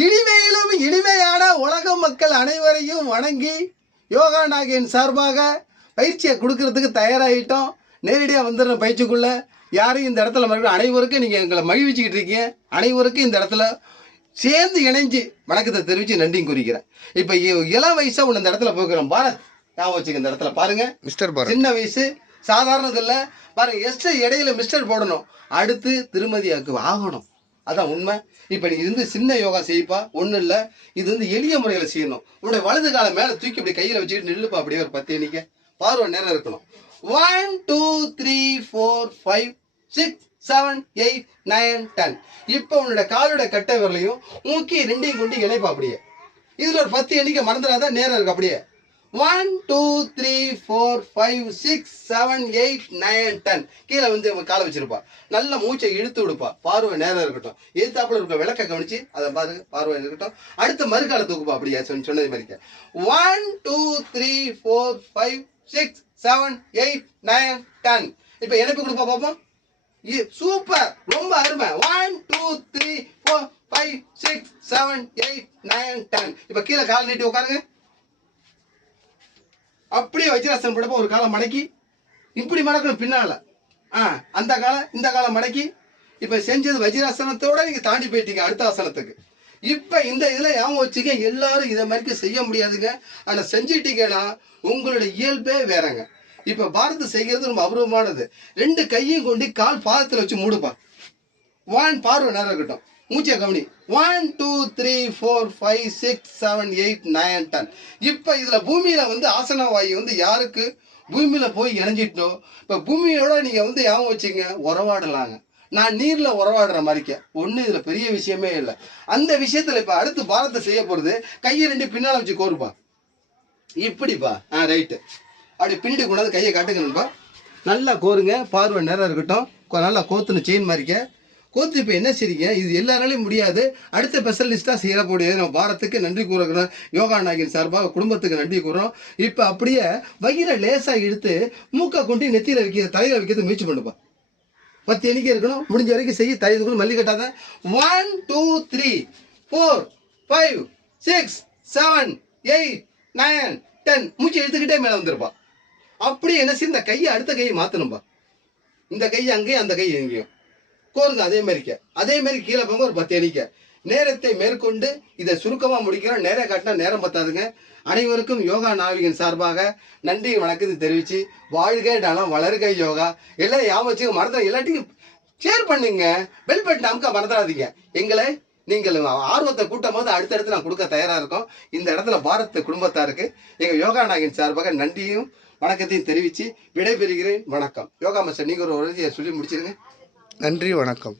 இனிமையிலும் இனிமையான உலக மக்கள் அனைவரையும் வணங்கி யோகா நாகின் சார்பாக பயிற்சியை கொடுக்கறதுக்கு தயாராகிட்டோம் நேரடியாக வந்துடுறோம் பயிற்சிக்குள்ள யாரையும் இந்த இடத்துல மறுபடியும் அனைவருக்கும் நீங்கள் எங்களை மகிழ்விச்சுக்கிட்டு இருக்கீங்க. அனைவருக்கும் இந்த இடத்துல சேர்ந்து இணைஞ்சு வணக்கத்தை தெரிவித்து நன்றியும் குறிக்கிறேன். இப்போ இளம் வயசாக ஒன்று இந்த இடத்துல போகிறோம் பாரத் ஞாபகம் வச்சுக்க இந்த இடத்துல பாருங்க. மிஸ்டர் பாரத் சின்ன வயசு சாதாரணது இல்லை. பாருங்க எஸ்டர் இடையில மிஸ்டர் போடணும். அடுத்து திருமதியாக்கு ஆகணும். அதான் உண்மை. இப்போ நீ இருந்து சின்ன யோகா செய்ப்பா ஒன்றும் இல்லை. இது வந்து எளிய முறையில் செய்யணும். உன்னுடைய வலது காலை மேலே தூக்கி இப்படி கையில் வச்சுக்கிட்டு நில்லுப்பா அப்படியே ஒரு பத்து எண்ணிக்க. பார்வை நேரம் இருக்கணும். One two three four five six seven eight nine ten இப்போ உன்னோட காலோட கட்டை விரலையும் மூக்கி ரெண்டையும் கொண்டு இணைப்பா அப்படியே. இதில் ஒரு பத்து எண்ணிக்கை மறந்துடாதான் நேரம் இருக்கு அப்படியே. One two three four five six seven eight nine ten கீழே வந்து இவன் காலை வச்சிருப்பா. நல்ல மூச்சை இழுத்து விடுப்பா. பார்வை நேரம் இருக்கட்டும். எதிர்த்தாப்புல இருக்க விளக்க கவனிச்சு அதை பாரு பார்வை இருக்கட்டும். அடுத்து மறுக்கால தூக்குப்பா அப்படியா சொன்ன சொன்னது மாதிரி one two three four five six seven eight nine ten இப்போ எனக்கு கொடுப்பா பார்ப்போம். சூப்பர் ரொம்ப அருமை. One two three four five six seven eight nine ten இப்போ கீழே கால் நீட்டி உட்காருங்க. அப்படியே வஜ்ராசனம் போடப்போ ஒரு காலம் மடக்கி இப்படி மடக்கணும் பின்னால. ஆ அந்த காலம் இந்த காலம் மடக்கி இப்போ செஞ்சது வஜ்ராசனத்தோட நீங்கள் தாண்டி போயிட்டீங்க அடுத்த ஆசனத்துக்கு இப்போ இந்த இதில் ஞாபகம் வச்சுக்க எல்லாரும் இதை மாதிரி செய்ய முடியாதுங்க. ஆனால் செஞ்சிட்டீங்கன்னா உங்களுடைய இயல்பே வேறங்க. இப்போ பாரத செய்கிறது ரொம்ப அபூர்வமானது. ரெண்டு கையும் கொண்டு கால் பாதத்தில் வச்சு மூடுப்பான். வான் பார்வை நேரம் இருக்கட்டும். மூச்சை கவனி. One two three four five six seven eight nine ten இப்போ இதில் பூமியில் வந்து ஆசன வாயு வந்து யாருக்கு? பூமியில் போய் இணைஞ்சிட்டோ? இப்போ பூமியோட நீங்கள் வந்து ஞாபகம் வச்சுங்க? உறவாடலாங்க. நான் நீரில் உறவாடுற மாதிரிக்க. ஒன்றும் இதில் பெரிய விஷயமே இல்லை. அந்த விஷயத்தில் இப்போ அடுத்து பாரத்தை செய்ய போகிறது கையை ரெண்டு பின்னால் வச்சு கோருப்பா. இப்படிப்பா. ஆ ரைட்டு அப்படி பின்னாடி கொண்டாந்து கையை கட்டுக்கணும்ப்பா நல்லா கோருங்க. பார்வை நேரம் இருக்கட்டும். நல்லா கோத்துன்னு செயின் மாதிரிக்க. கோத்து இப்போ என்ன செய்றீங்க? இது எல்லாராலையும் முடியாது. அடுத்த ஸ்பெஷலிஸ்ட்டாக செய்யக்கூடியது நம்ம பாரத்துக்கு நன்றி கூறுகிறோம். யோகா நாயகன் சார்பாக குடும்பத்துக்கு நன்றி கூறுறோம். இப்போ அப்படியே வயிறை லேசாக இழுத்து மூக்கை கொண்டு நெத்தியில் வைக்க தலையில் வைக்கிறது முயற்சி பண்ணுப்பா. பத்து எண்ணிக்கை இருக்கணும். முடிஞ்ச வரைக்கும் செய்ய தலையில் மல்லி கட்டாத. One two three four five six seven eight nine ten மூச்சு எடுத்துக்கிட்டே மேலே வந்துருப்பா. அப்படியே என்ன செய்ய இந்த கையை அடுத்த கையை மாற்றணும்பா இந்த கை அங்கேயும் அந்த கை எங்கேயும் கோருங்க அதே மாதிரிக்க அதே மாதிரி கீழே போங்க ஒரு பத்து எண்ணிக்கை. நேரத்தை மேற்கொண்டு இதை சுருக்கமாக முடிக்கிறோம். நேரம் காட்டினா நேரம் பத்தாதுங்க. அனைவருக்கும் யோகா நாவிகன் சார்பாக நன்றி வணக்கத்தை தெரிவித்து வாழ்க நலம் வளர்க யோகா. எல்லாம் ஞாபகம் வச்சுக்க மறந்துட எல்லாத்தையும் ஷேர் பண்ணுங்க. பெல் பட்டன் அமுக்க மறந்துடாதீங்க. எங்களை நீங்கள் ஆர்வத்தை கூட்டும் போது அடுத்தடுத்து நான் கொடுக்க தயாராக இருக்கோம். இந்த இடத்துல பாரத் குடும்பத்தாருக்கு எங்கள் யோகா நாயகன் சார்பாக நன்றியும் வணக்கத்தையும் தெரிவித்து விடைபெறுகிறேன். வணக்கம். யோகா மாஸ்டர் நீங்கள் ஒரு உறுதியை சொல்லி முடிச்சிருங்க. நன்றி வணக்கம்.